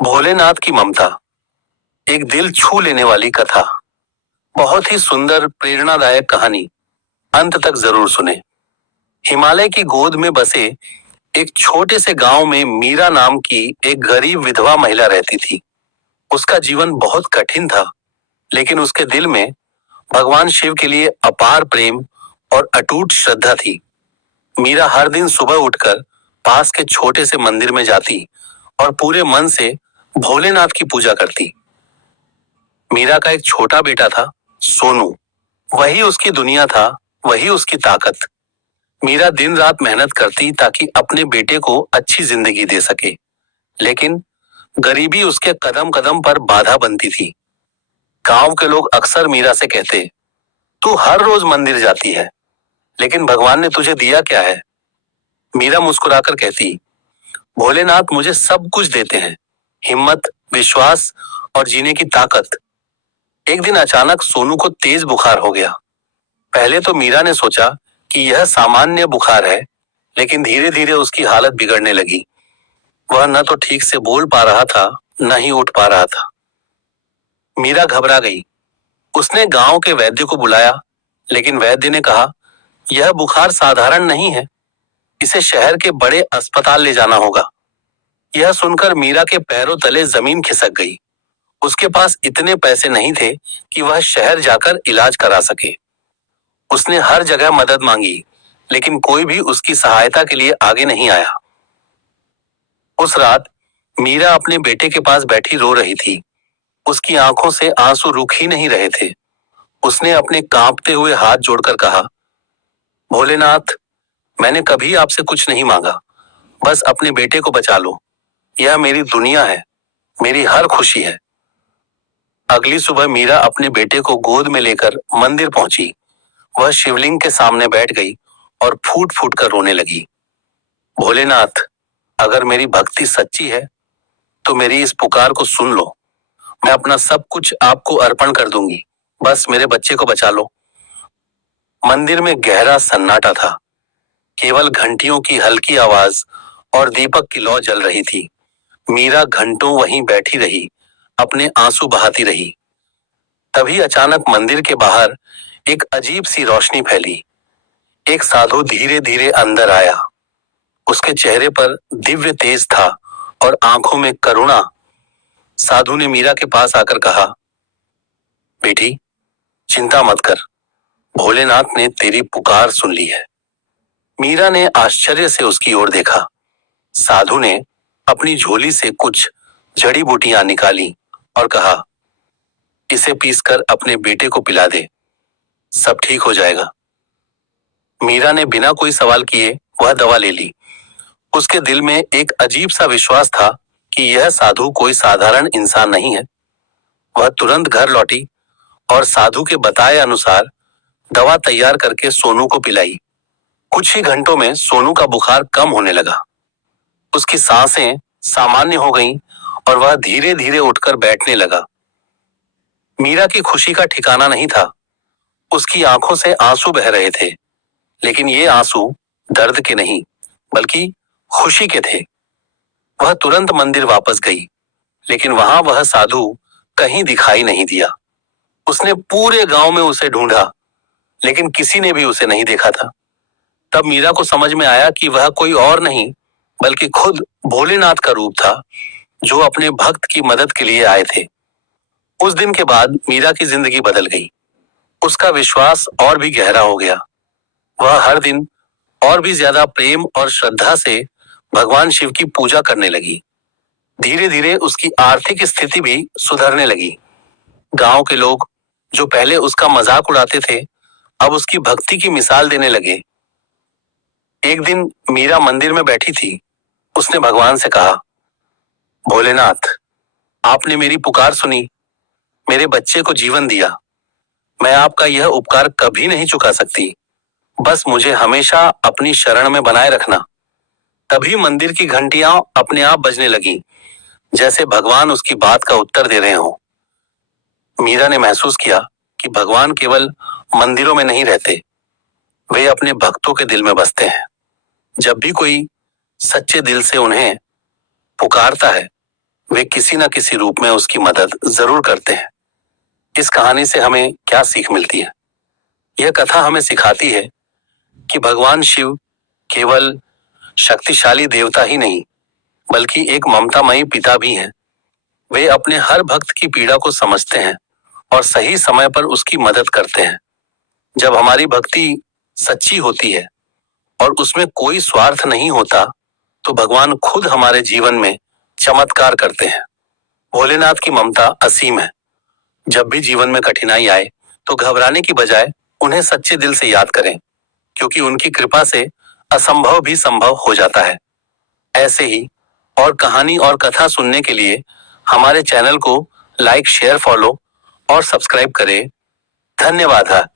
भोलेनाथ की ममता। एक दिल छू लेने वाली कथा। बहुत ही सुंदर प्रेरणादायक कहानी। अंत तक जरूर सुने। हिमालय की गोद में बसे एक छोटे से गांव में मीरा नाम की एक गरीब विधवा महिला रहती थी। उसका जीवन बहुत कठिन था, लेकिन उसके दिल में भगवान शिव के लिए अपार प्रेम और अटूट श्रद्धा थी। मीरा हर दिन सुबह उठकर पास के छोटे से मंदिर में जाती और पूरे मन से भोलेनाथ की पूजा करती। मीरा का एक छोटा बेटा था, सोनू। वही उसकी दुनिया था, वही उसकी ताकत। मीरा दिन रात मेहनत करती ताकि अपने बेटे को अच्छी जिंदगी दे सके, लेकिन गरीबी उसके कदम कदम पर बाधा बनती थी। गांव के लोग अक्सर मीरा से कहते, तू हर रोज मंदिर जाती है, लेकिन भगवान ने तुझे दिया क्या है? मीरा मुस्कुराकर कहती, भोलेनाथ मुझे सब कुछ देते हैं, हिम्मत, विश्वास और जीने की ताकत। एक दिन अचानक सोनू को तेज बुखार हो गया। पहले तो मीरा ने सोचा कि यह सामान्य बुखार है, लेकिन धीरे धीरे उसकी हालत बिगड़ने लगी। वह न तो ठीक से बोल पा रहा था, न ही उठ पा रहा था। मीरा घबरा गई। उसने गांव के वैद्य को बुलाया, लेकिन वैद्य ने कहा, यह बुखार साधारण नहीं है, इसे शहर के बड़े अस्पताल ले जाना होगा। यह सुनकर मीरा के पैरों तले जमीन खिसक गई। उसके पास इतने पैसे नहीं थे कि वह शहर जाकर इलाज करा सके। उसने हर जगह मदद मांगी, लेकिन कोई भी उसकी सहायता के लिए आगे नहीं आया। उस रात मीरा अपने बेटे के पास बैठी रो रही थी। उसकी आंखों से आंसू रुक ही नहीं रहे थे। उसने अपने कांपते हुए हाथ जोड़कर कहा, भोलेनाथ, मैंने कभी आपसे कुछ नहीं मांगा, बस अपने बेटे को बचा लो। यह मेरी दुनिया है, मेरी हर खुशी है। अगली सुबह मीरा अपने बेटे को गोद में लेकर मंदिर पहुंची। वह शिवलिंग के सामने बैठ गई और फूट फूट कर रोने लगी। भोलेनाथ, अगर मेरी भक्ति सच्ची है तो मेरी इस पुकार को सुन लो। मैं अपना सब कुछ आपको अर्पण कर दूंगी, बस मेरे बच्चे को बचा लो। मंदिर में गहरा सन्नाटा था। केवल घंटियों की हल्की आवाज और दीपक की लौ जल रही थी। मीरा घंटों वहीं बैठी रही, अपने आंसू बहाती रही। तभी अचानक मंदिर के बाहर एक अजीब सी रोशनी फैली। एक साधु धीरे धीरे अंदर आया। उसके चेहरे पर दिव्य तेज था और आंखों में करुणा। साधु ने मीरा के पास आकर कहा, बेटी, चिंता मत कर, भोलेनाथ ने तेरी पुकार सुन ली है। मीरा ने आश्चर्य से उसकी ओर देखा। साधु ने अपनी झोली से कुछ जड़ी बूटियां निकाली और कहा, इसे पीसकर अपने बेटे को पिला दे, सब ठीक हो जाएगा। मीरा ने बिना कोई सवाल किए वह दवा ले ली। उसके दिल में एक अजीब सा विश्वास था कि यह साधु कोई साधारण इंसान नहीं है। वह तुरंत घर लौटी और साधु के बताए अनुसार दवा तैयार करके सोनू को पिलाई। कुछ ही घंटों में सोनू का बुखार कम होने लगा। उसकी सांसें सामान्य हो गईं और वह धीरे धीरे उठकर बैठने लगा। मीरा की खुशी का ठिकाना नहीं था। उसकी आंखों से आंसू बह रहे थे, लेकिन ये आंसू दर्द के नहीं, बल्कि खुशी के थे। वह तुरंत मंदिर वापस गई, लेकिन वहां वह साधु कहीं दिखाई नहीं दिया। उसने पूरे गांव में उसे ढूंढा, लेकिन किसी ने भी उसे नहीं देखा था। तब मीरा को समझ में आया कि वह कोई और नहीं, बल्कि खुद भोलेनाथ का रूप था, जो अपने भक्त की मदद के लिए आए थे। उस दिन के बाद मीरा की जिंदगी बदल गई। उसका विश्वास और भी गहरा हो गया। वह हर दिन और भी ज्यादा प्रेम और श्रद्धा से भगवान शिव की पूजा करने लगी। धीरे धीरे उसकी आर्थिक स्थिति भी सुधरने लगी। गांव के लोग, जो पहले उसका मजाक उड़ाते थे, अब उसकी भक्ति की मिसाल देने लगे। एक दिन मीरा मंदिर में बैठी थी। उसने भगवान से कहा, भोलेनाथ, आपने मेरी पुकार सुनी, मेरे बच्चे को जीवन दिया। मैं आपका यह उपकार कभी नहीं चुका सकती। बस मुझे हमेशा अपनी शरण में बनाए रखना। तभी मंदिर की घंटियां अपने आप बजने लगी, जैसे भगवान उसकी बात का उत्तर दे रहे हो। मीरा ने महसूस किया कि भगवान केवल मंदिरों में नहीं रहते, वे अपने भक्तों के दिल में बसते हैं। जब भी कोई सच्चे दिल से उन्हें पुकारता है, वे किसी न किसी रूप में उसकी मदद जरूर करते हैं। इस कहानी से हमें क्या सीख मिलती है? यह कथा हमें सिखाती है कि भगवान शिव केवल शक्तिशाली देवता ही नहीं, बल्कि एक ममतामयी पिता भी हैं। वे अपने हर भक्त की पीड़ा को समझते हैं और सही समय पर उसकी मदद करते हैं। जब हमारी भक्ति सच्ची होती है और उसमें कोई स्वार्थ नहीं होता, तो भगवान खुद हमारे जीवन में चमत्कार करते हैं। भोलेनाथ की ममता असीम है। जब भी जीवन में कठिनाई आए तो घबराने की बजाय उन्हें सच्चे दिल से याद करें, क्योंकि उनकी कृपा से असंभव भी संभव हो जाता है। ऐसे ही और कहानी और कथा सुनने के लिए हमारे चैनल को लाइक, शेयर, फॉलो और सब्सक्राइब करें। धन्यवाद।